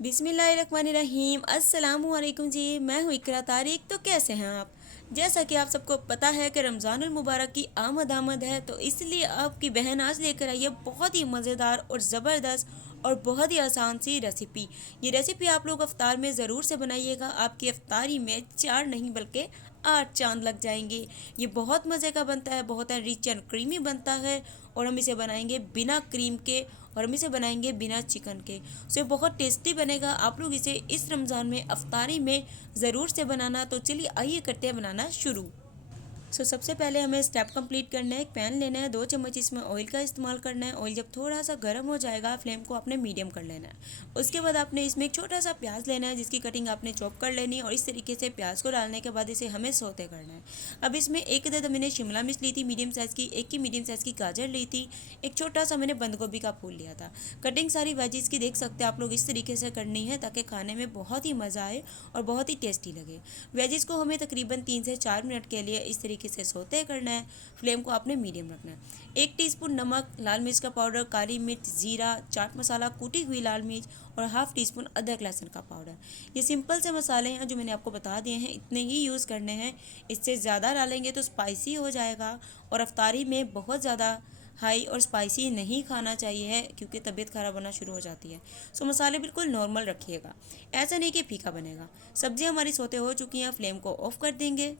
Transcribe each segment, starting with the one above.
बिस्मिल्लाहिर्रहमानिर्रहीम अस्सलामुअलैकुम जी। मैं हूँ इकरा तारिक। तो कैसे हैं आप? जैसा कि आप सबको पता है कि रमज़ानुल मुबारक की आमद है, तो इसलिए आपकी बहन आज लेकर आई है बहुत ही मज़ेदार और ज़बरदस्त और बहुत ही आसान सी रेसिपी। ये रेसिपी आप लोग अफ्तार में ज़रूर से बनाइएगा। आपकी अफ्तारी में 4 नहीं बल्कि 8 चांद लग जाएंगे। ये बहुत मज़े का बनता है, बहुत रिच एंड क्रीमी बनता है। और हम इसे बनाएंगे बिना क्रीम के और हम इसे बनाएंगे बिना चिकन के। सो ये बहुत टेस्टी बनेगा। आप लोग इसे इस रमज़ान में अफ्तारी में ज़रूर से बनाना। तो चलिए आइए करते हैं बनाना शुरू। सबसे पहले हमें स्टेप कंप्लीट करना है। एक पैन लेना है, 2 चम्मच इसमें ऑयल का इस्तेमाल करना है। ऑयल जब थोड़ा सा गर्म हो जाएगा, फ्लेम को आपने मीडियम कर लेना है। उसके बाद आपने इसमें एक छोटा सा प्याज लेना है, जिसकी कटिंग आपने चॉप कर लेनी है। और इस तरीके से प्याज को डालने के बाद इसे हमें सौते करना है। अब इसमें एक अदद मैंने शिमला मिर्च ली थी मीडियम साइज़ की, एक की मीडियम साइज़ की गाजर ली थी, एक छोटा सा मैंने बंद गोभी का फूल लिया था। कटिंग सारी वेजिस की देख सकते हैं आप लोग, इस तरीके से करनी है ताकि खाने में बहुत ही मज़ा आए और बहुत ही टेस्टी लगे। वेजिस को हमें तकरीबन 3 से 4 मिनट के लिए इस तरीके से सौते करना है। फ्लेम को आपने मीडियम रखना है। 1 टीस्पून नमक, लाल मिर्च का पाउडर, काली मिर्च, ज़ीरा, चाट मसाला, कूटी हुई लाल मिर्च और हाफ़ टी स्पून अदरक लहसुन का पाउडर। ये सिंपल से मसाले हैं जो मैंने आपको बता दिए हैं, इतने ही यूज़ करने हैं। इससे ज़्यादा डालेंगे तो स्पाइसी हो जाएगा और अफ्तारी में बहुत ज़्यादा हाई और स्पाइसी नहीं खाना चाहिए है, क्योंकि तबीयत ख़राब होना शुरू हो जाती है। मसाले बिल्कुल नॉर्मल रखिएगा, ऐसा नहीं कि फीका बनेगा। सब्ज़ी हमारी सोते हो चुकी हैं, फ्लेम को ऑफ़ कर देंगे।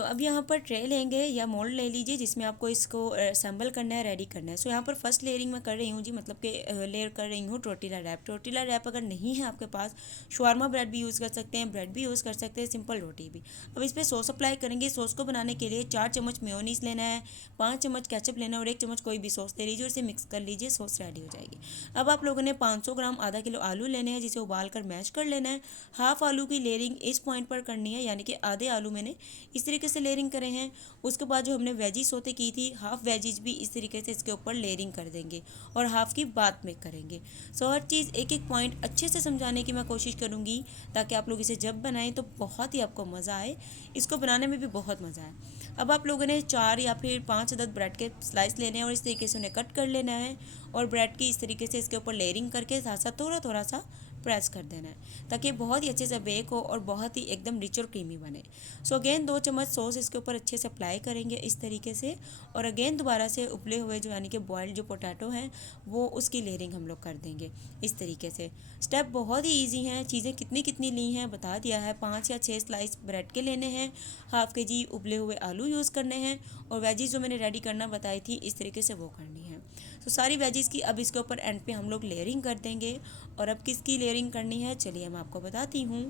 अब यहाँ पर ट्रे लेंगे या मोल्ड ले लीजिए, जिसमें आपको इसको असेंबल करना है, रेडी करना है। यहाँ पर फर्स्ट लेयरिंग मैं कर रही हूँ जी, मतलब कि लेयर कर रही हूँ टोर्टिला रैप। टोर्टिला रैप अगर नहीं है आपके पास, शवारमा ब्रेड भी यूज़ कर सकते हैं, ब्रेड भी यूज़ कर सकते हैं, सिंपल रोटी भी। अब इस पर सॉस अप्लाई करेंगे। सॉस को बनाने के लिए 4 चम्मच मेयोनीज़ लेना है, 5 चम्मच केचप लेना है और 1 चम्मच कोई भी सॉस ले लीजिए और इसे मिक्स कर लीजिए। सॉस रेडी हो जाएगी। अब आप लोगों ने 500 ग्राम आधा किलो आलू लेने हैं, जिसे उबाल कर मैश कर लेना है। हाफ़ आलू की लेयरिंग इस पॉइंट पर करनी है, यानी कि आधे आलू मैंने इस तरीके से लेयरिंग करे हैं। उसके बाद जो हमने वेजी सोते की थी, हाफ वेजीज भी इस तरीके से इसके ऊपर लेयरिंग कर देंगे और हाफ की बाद में करेंगे। हर चीज़ एक एक पॉइंट अच्छे से समझाने की मैं कोशिश करूँगी, ताकि आप लोग इसे जब बनाएं तो बहुत ही आपको मज़ा आए। इसको बनाने में भी बहुत मज़ा आए। अब आप लोगों ने 4 या फिर 5 अदद ब्रेड के स्लाइस लेने हैं और इस तरीके से उन्हें कट कर लेना है और ब्रेड की इस तरीके से इसके ऊपर लेयरिंग करके साथ साथ थोड़ा थोड़ा सा प्रेस कर देना है, ताकि बहुत ही अच्छे से बेक हो और बहुत ही एकदम रिच और क्रीमी बने। अगेन 2 चम्मच सॉस इसके ऊपर अच्छे से अप्लाई करेंगे इस तरीके से। और अगेन दोबारा से उबले हुए जो यानी कि बॉयल्ड जो पोटैटो हैं, वो उसकी लेयरिंग हम लोग कर देंगे इस तरीके से। स्टेप बहुत ही ईजी हैं। चीज़ें कितनी कितनी ली हैं बता दिया है। 5 या 6 स्लाइस ब्रेड के लेने हैं, हाफ़ के जी उबले हुए आलू यूज़ करने हैं और वेजीज जो मैंने रेडी करना बताई थी इस तरीके से वो करनी है। सारी वेजीज़ की अब इसके ऊपर एंड पे हम लोग लेयरिंग कर देंगे। और अब किसकी लेयरिंग करनी है चलिए मैं आपको बताती हूँ।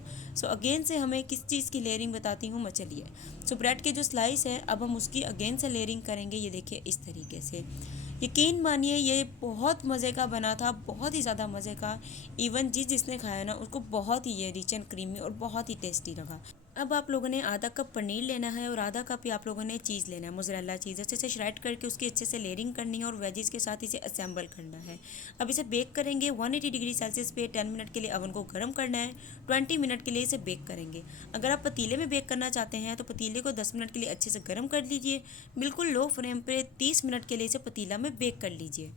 अगेन से हमें किस चीज़ की लेयरिंग बताती हूँ मैं, चलिए। ब्रेड के जो स्लाइस है अब हम उसकी अगेन से लेयरिंग करेंगे। ये देखिए इस तरीके से। यकीन मानिए ये बहुत मज़े का बना था, बहुत ही ज़्यादा मज़े का। इवन जिसने खाया ना उसको बहुत ही ये रिच एंड क्रीमी और बहुत ही टेस्टी लगा। अब आप लोगों ने आधा कप पनीर लेना है और आधा कप ही आप लोगों ने चीज़ लेना है, मोज़रेला चीज़। अच्छे से श्रेड करके उसकी अच्छे से लेयरिंग करनी है और वेजिस के साथ इसे असेंबल करना है। अब इसे बेक करेंगे 180 डिग्री सेल्सियस पे 10 मिनट के लिए। ओवन को गर्म करना है। 20 मिनट के लिए इसे बेक करेंगे। अगर आप पतीले में बेक करना चाहते हैं तो पतीले को 10 मिनट के लिए अच्छे से गर्म कर लीजिए। बिल्कुल लो फ्लेम पर 30 मिनट के लिए इसे पतीला में बेक कर लीजिए।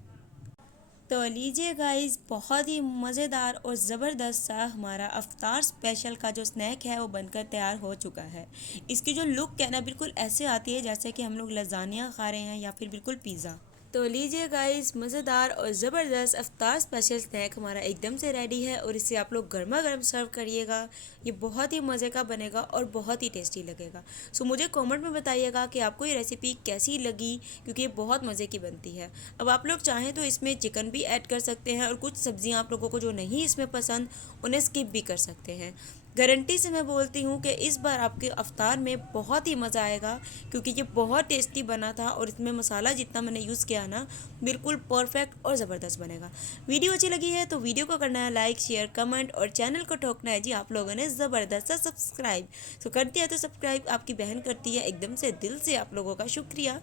तो लीजिए गाइस, बहुत ही मज़ेदार और ज़बरदस्त सा हमारा अफ्तार स्पेशल का जो स्नैक है वो बनकर तैयार हो चुका है। इसकी जो लुक है ना, बिल्कुल ऐसे आती है जैसे कि हम लोग लजानिया खा रहे हैं या फिर बिल्कुल पिज़्ज़ा। तो लीजिए गाइस, मज़ेदार और ज़बरदस्त अफ्तार स्पेशल स्नैक हमारा एकदम से रेडी है और इसे आप लोग गर्मा गर्म सर्व करिएगा। ये बहुत ही मज़े का बनेगा और बहुत ही टेस्टी लगेगा। मुझे कमेंट में बताइएगा कि आपको ये रेसिपी कैसी लगी, क्योंकि ये बहुत मज़े की बनती है। अब आप लोग चाहें तो इसमें चिकन भी ऐड कर सकते हैं और कुछ सब्जियां आप लोगों को जो नहीं इसमें पसंद उन्हें स्किप भी कर सकते हैं। गारंटी से मैं बोलती हूँ कि इस बार आपके अफ्तार में बहुत ही मज़ा आएगा, क्योंकि ये बहुत टेस्टी बना था और इसमें मसाला जितना मैंने यूज़ किया ना, बिल्कुल परफेक्ट और ज़बरदस्त बनेगा। वीडियो अच्छी लगी है तो वीडियो को करना है लाइक, शेयर, कमेंट और चैनल को ठोकना है जी आप लोगों ने ज़बरदस्त सा सब्सक्राइब। करती है तो सब्सक्राइब आपकी बहन करती है, एकदम से दिल से आप लोगों का शुक्रिया।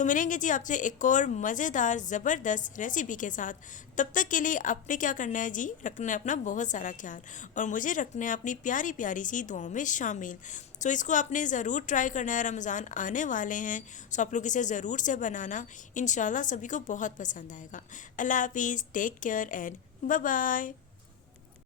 मिलेंगे जी आपसे एक और मज़ेदार ज़बरदस्त रेसिपी के साथ। तब तक के लिए आपने क्या करना है जी, रखना है अपना बहुत सारा ख्याल और मुझे रखना है अपनी प्यारी प्यारी सी दुआओं में शामिल। इसको आपने ज़रूर ट्राई करना है, रमज़ान आने वाले हैं। आप लोग इसे ज़रूर से बनाना, इंशाल्लाह सभी को बहुत पसंद आएगा। अल्लाह हाफिज़, take care and bye bye.